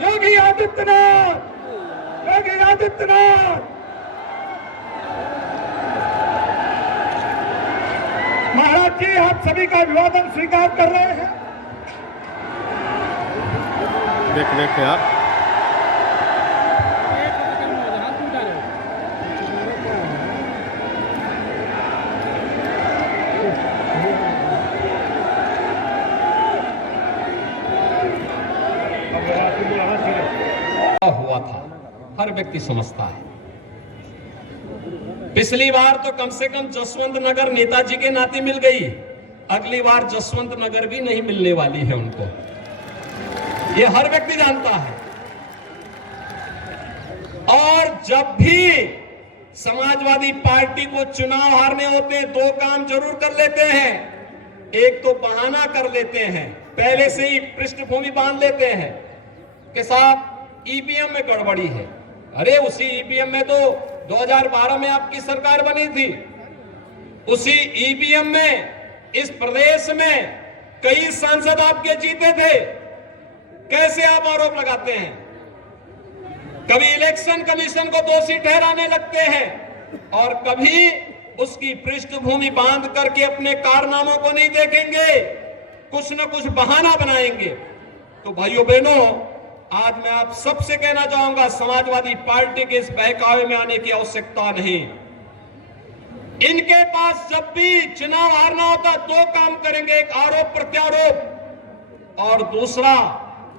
योगी आदित्यनाथ, योगी आदित्यनाथ। महाराज जी, आप सभी का अभिवादन स्वीकार कर रहे हैं। देख यार, हुआ था हर व्यक्ति समझता है। पिछली बार तो कम से कम जसवंत नगर नेताजी के नाते मिल गई, अगली बार जसवंत नगर भी नहीं मिलने वाली है उनको, ये हर व्यक्ति जानता है। और जब भी समाजवादी पार्टी को चुनाव हारने होते हैं, दो काम जरूर कर लेते हैं। एक तो बहाना कर लेते हैं, पहले से ही पृष्ठभूमि बांध लेते हैं कि साहब ईवीएम में गड़बड़ी है। अरे उसी ईवीएम में तो 2012 में आपकी सरकार बनी थी, उसी ईवीएम में इस प्रदेश में कई सांसद आपके जीते थे। कैसे आप आरोप लगाते हैं? कभी इलेक्शन कमीशन को दोषी ठहराने लगते हैं और कभी उसकी पृष्ठभूमि बांध करके अपने कारनामों को नहीं देखेंगे, कुछ न कुछ बहाना बनाएंगे। तो भाइयों बहनों, आज मैं आप सबसे कहना चाहूंगा, समाजवादी पार्टी के इस बहकावे में आने की आवश्यकता नहीं। इनके पास जब भी चुनाव हारना होता दो काम करेंगे, एक आरोप प्रत्यारोप और दूसरा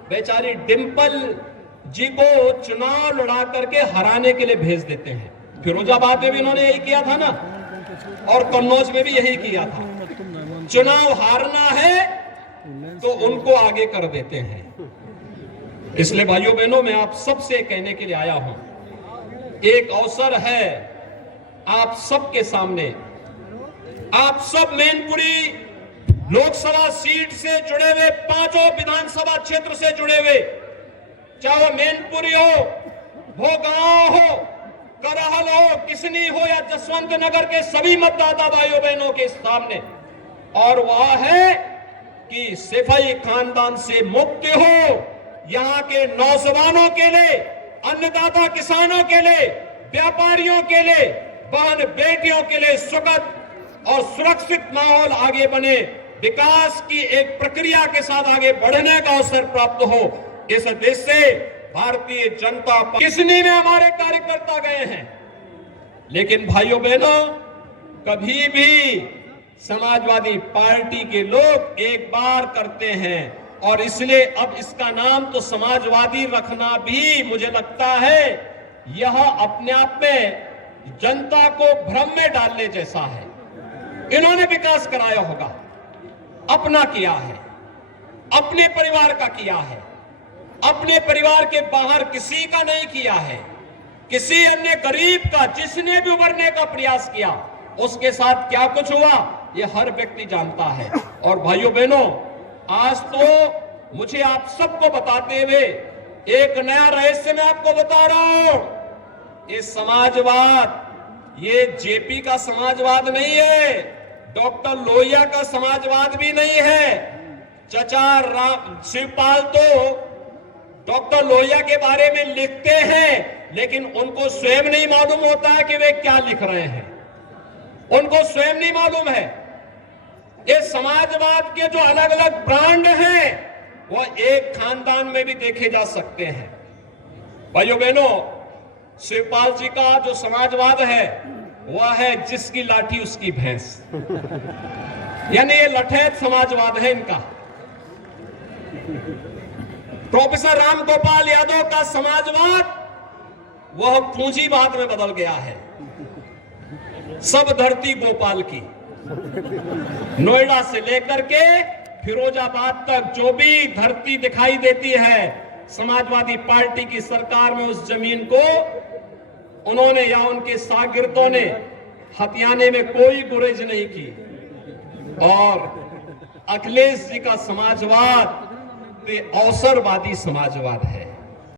बेचारी डिंपल जी को चुनाव लड़ा करके हराने के लिए भेज देते हैं। फिरोजाबाद में भी इन्होंने यही किया था ना, और कन्नौज में भी यही किया था। चुनाव हारना है तो उनको आगे कर देते हैं। इसलिए भाइयों बहनों, मैं आप सबसे कहने के लिए आया हूं, एक अवसर है आप सबके सामने। आप सब मैनपुरी लोकसभा सीट से जुड़े हुए, पांचों विधानसभा क्षेत्र से जुड़े हुए, चाहे वो मैनपुरी हो, भोगांव हो, करहल हो, किसनी हो या जसवंत नगर के सभी मतदाता भाइयों बहनों के सामने, और वह है कि सिपाही खानदान से मुक्ति हो। यहाँ के नौजवानों के लिए, अन्नदाता किसानों के लिए, व्यापारियों के लिए, बहन बेटियों के लिए सुखद और सुरक्षित माहौल आगे बने, विकास की एक प्रक्रिया के साथ आगे बढ़ने का अवसर प्राप्त हो। इस देश से भारतीय जनता पार्टी किसनी में हमारे कार्यकर्ता गए हैं, लेकिन भाइयों बहनों, कभी भी समाजवादी पार्टी के लोग एक बार करते हैं, और इसलिए अब इसका नाम तो समाजवादी रखना भी मुझे लगता है यह अपने आप में जनता को भ्रम में डालने जैसा है। इन्होंने विकास कराया होगा, अपना किया है, अपने परिवार का किया है, अपने परिवार के बाहर किसी का नहीं किया है। किसी अन्य गरीब का जिसने भी उभरने का प्रयास किया, उसके साथ क्या कुछ हुआ यह हर व्यक्ति जानता है। और भाइयों बहनों, आज तो मुझे आप सबको बताते हुए एक नया रहस्य मैं आपको बता रहा हूं। ये समाजवाद, ये जेपी का समाजवाद नहीं है, डॉक्टर लोहिया का समाजवाद भी नहीं है। चचा शिवपाल तो डॉक्टर लोहिया के बारे में लिखते हैं, लेकिन उनको स्वयं नहीं मालूम होता है कि वे क्या लिख रहे हैं, उनको स्वयं नहीं मालूम है। ये समाजवाद के जो अलग अलग ब्रांड हैं, वो एक खानदान में भी देखे जा सकते हैं। भाइयों बहनों, शिवपाल जी का जो समाजवाद है वह है जिसकी लाठी उसकी भैंस, यानी ये लठैत समाजवाद है इनका। प्रोफेसर राम गोपाल यादव का समाजवाद वह पूंजीवाद में बदल गया है। सब धरती गोपाल की, नोएडा से लेकर के फिरोजाबाद तक जो भी धरती दिखाई देती है, समाजवादी पार्टी की सरकार में उस जमीन को उन्होंने या उनके शागिर्दों ने हथियाने में कोई गुरेज नहीं की। और अखिलेश जी का समाजवाद अवसरवादी समाजवाद है।